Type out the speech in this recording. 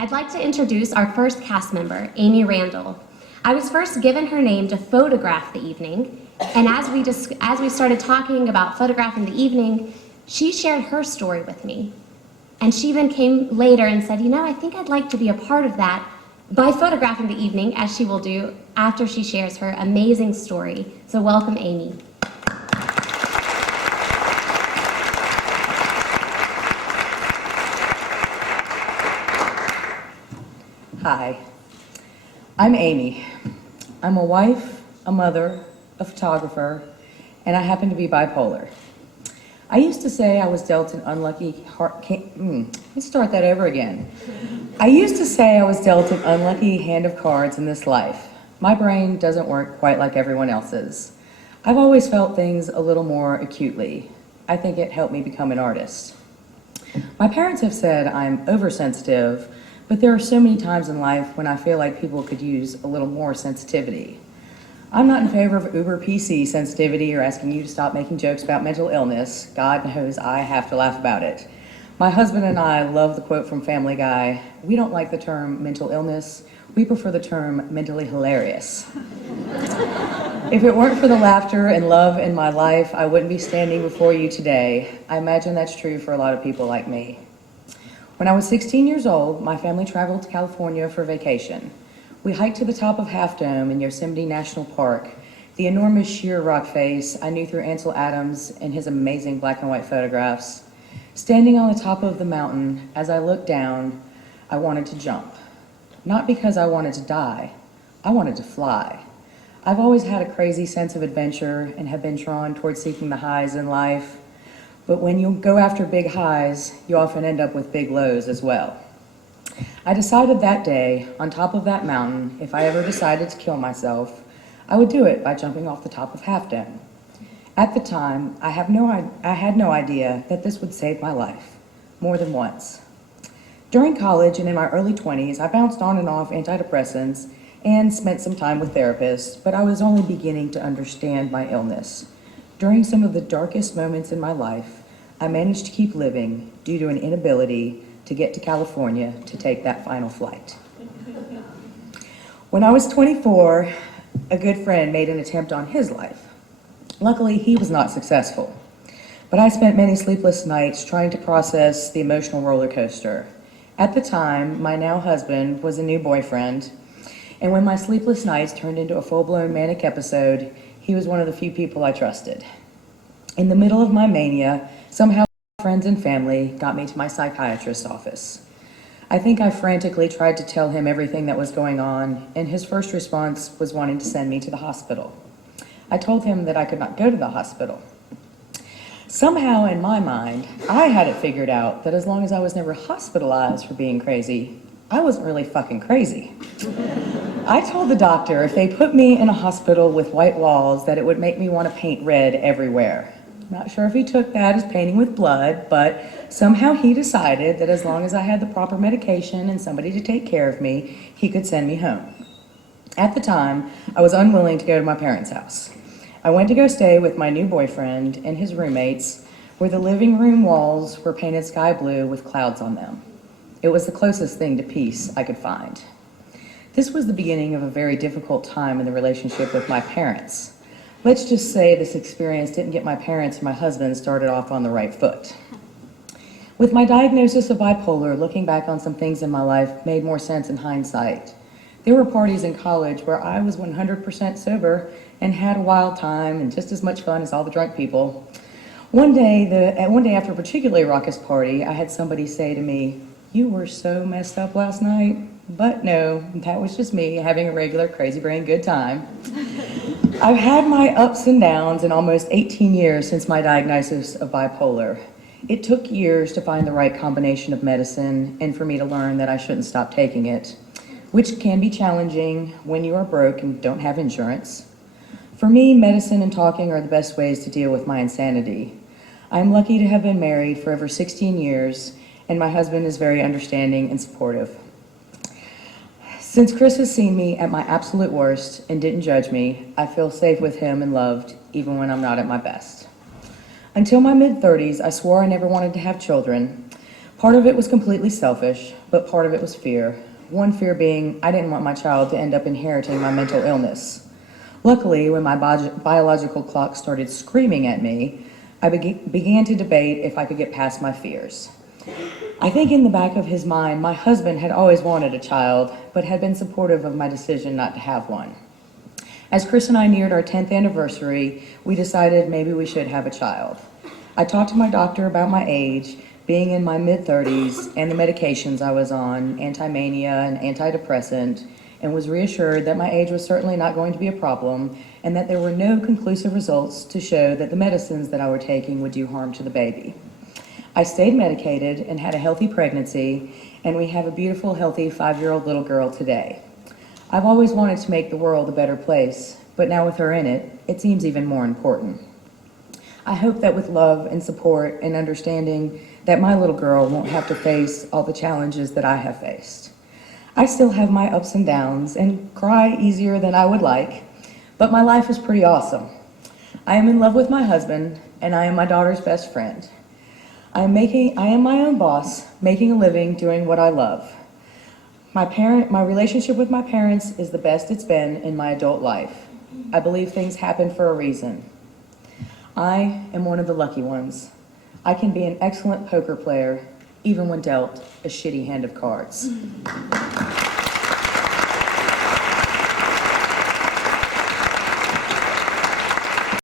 I'd like to introduce our first cast member, Amy Randall. I was first given her name to photograph the evening, and as we started talking about photographing the evening, she shared her story with me. And she then came later and said, you know, I think I'd like to be a part of that by photographing the evening, as she will do after she shares her amazing story. So welcome, Amy. Hi, I'm Amy. I'm a wife, a mother, a photographer, and I happen to be bipolar. I used to say I was dealt an unlucky let's start that over again. I used to say I was dealt an unlucky hand of cards in this life. My brain doesn't work quite like everyone else's. I've always felt things a little more acutely. I think it helped me become an artist. My parents have said I'm oversensitive, but there are so many times in life when I feel like people could use a little more sensitivity. I'm not in favor of uber PC sensitivity or asking you to stop making jokes about mental illness. God knows I have to laugh about it. My husband and I love the quote from Family Guy. We don't like the term mental illness. We prefer the term mentally hilarious. If it weren't for the laughter and love in my life, I wouldn't be standing before you today. I imagine that's true for a lot of people like me. When I was 16 years old, my family traveled to California for vacation. We hiked to the top of Half Dome in Yosemite National Park, the enormous sheer rock face I knew through Ansel Adams and his amazing black and white photographs. Standing on the top of the mountain, as I looked down, I wanted to jump. Not because I wanted to die, I wanted to fly. I've always had a crazy sense of adventure and have been drawn towards seeking the highs in life. But when you go after big highs, you often end up with big lows as well. I decided that day, on top of that mountain, if I ever decided to kill myself, I would do it by jumping off the top of Half Dome. At the time, I had no idea that this would save my life, more than once. During college and in my early 20s, I bounced on and off antidepressants and spent some time with therapists, but I was only beginning to understand my illness. During some of the darkest moments in my life, I managed to keep living due to an inability to get to California to take that final flight. When I was 24, a good friend made an attempt on his life. Luckily, he was not successful, but I spent many sleepless nights trying to process the emotional roller coaster. At the time, my now husband was a new boyfriend, and when my sleepless nights turned into a full-blown manic episode, he was one of the few people I trusted. In the middle of my mania, somehow friends and family got me to my psychiatrist's office. I think I frantically tried to tell him everything that was going on, and his first response was wanting to send me to the hospital. I told him that I could not go to the hospital. Somehow in my mind, I had it figured out that as long as I was never hospitalized for being crazy, I wasn't really fucking crazy. I told the doctor if they put me in a hospital with white walls that it would make me want to paint red everywhere. Not sure if he took that as painting with blood, but somehow he decided that as long as I had the proper medication and somebody to take care of me, he could send me home. At the time, I was unwilling to go to my parents' house. I went to go stay with my new boyfriend and his roommates, where the living room walls were painted sky blue with clouds on them. It was the closest thing to peace I could find. This was the beginning of a very difficult time in the relationship with my parents. Let's just say this experience didn't get my parents and my husband started off on the right foot. With my diagnosis of bipolar, looking back on some things in my life made more sense in hindsight. There were parties in college where I was 100% sober and had a wild time and just as much fun as all the drunk people. One day after a particularly raucous party, I had somebody say to me, "You were so messed up last night." But no, that was just me having a regular crazy brain good time. I've had my ups and downs in almost 18 years since my diagnosis of bipolar. It took years to find the right combination of medicine and for me to learn that I shouldn't stop taking it, which can be challenging when you are broke and don't have insurance. For me, medicine and talking are the best ways to deal with my insanity. I'm lucky to have been married for over 16 years, and my husband is very understanding and supportive. Since Chris has seen me at my absolute worst and didn't judge me, I feel safe with him and loved, even when I'm not at my best. Until my mid-30s, I swore I never wanted to have children, Part of it was completely selfish, but part of it was fear. One fear being I didn't want my child to end up inheriting my mental illness. Luckily, when my biological clock started screaming at me, I began to debate if I could get past my fears. I think in the back of his mind, my husband had always wanted a child, but had been supportive of my decision not to have one. As Chris and I neared our 10th anniversary, we decided maybe we should have a child. I talked to my doctor about my age, being in my mid-30s, and the medications I was on, anti-mania and antidepressant, and was reassured that my age was certainly not going to be a problem, and that there were no conclusive results to show that the medicines that I were taking would do harm to the baby. I stayed medicated and had a healthy pregnancy, and we have a beautiful, healthy 5-year-old little girl today. I've always wanted to make the world a better place, but now with her in it, it seems even more important. I hope that with love and support and understanding that my little girl won't have to face all the challenges that I have faced. I still have my ups and downs and cry easier than I would like, but my life is pretty awesome. I am in love with my husband, and I am my daughter's best friend. I am my own boss, making a living doing what I love. My relationship with my parents is the best it's been in my adult life. I believe things happen for a reason. I am one of the lucky ones. I can be an excellent poker player, even when dealt a shitty hand of cards.